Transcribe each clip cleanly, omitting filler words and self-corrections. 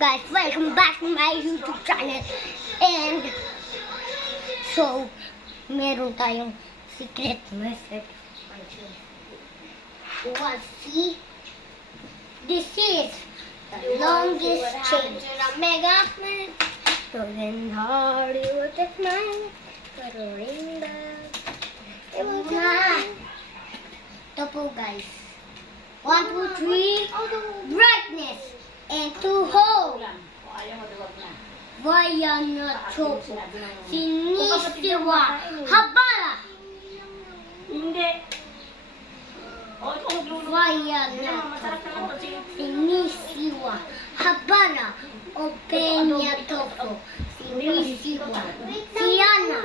guys, welcome back to my YouTube channel. And so, meron tayong secret method. Let's see. This is the longest chain. Mega man. So then Hollywood is mine. But a ring bell. It was mine. Ito po guys. 1, 2, 3. Brightness. And to hold. Vayana Choco. Sinisiwa. Habara. Hindi. O, ito Vayana Choco. Sinisiwa. Habara. O Peña Toco. Sinisiwa. Siana.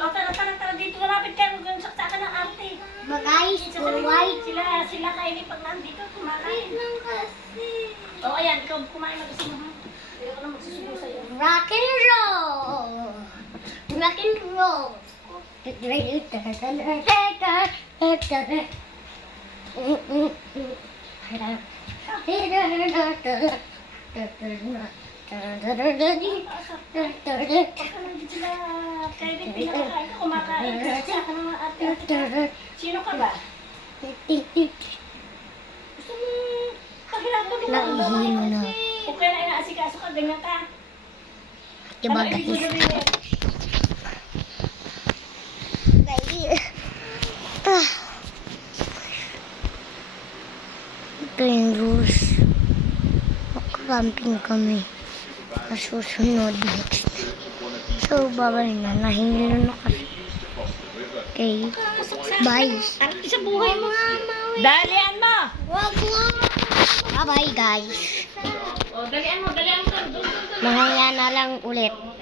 Tara, dito malapit kayo. Saksa ka ng arte. Guys, white. Sila kainin pag nandito, kumakain. O, ayan, ikaw kumain mag-isip mo. Hindi ako na magsusubo sa'yo. Rock and roll. Rock and roll. Kevin, pinakain ka, kumakain. Saksa ka ng arte. Sino ka ba? Gusto mo pahirapan mo ka ba? Naihino na. O kaya na inaasikaso ka, ganyan ka. Diba Ano ibig mo guys? sabihin? Ito yung rules. Makakamping kami. Nasusunod next. So, babalik na. Nahihilo na kasi. Okay. Bye. Arte sa buhay mo. Dalian mo! Wag lang. Bye-bye guys. O, dalian mo. Mahaya na lang ulit.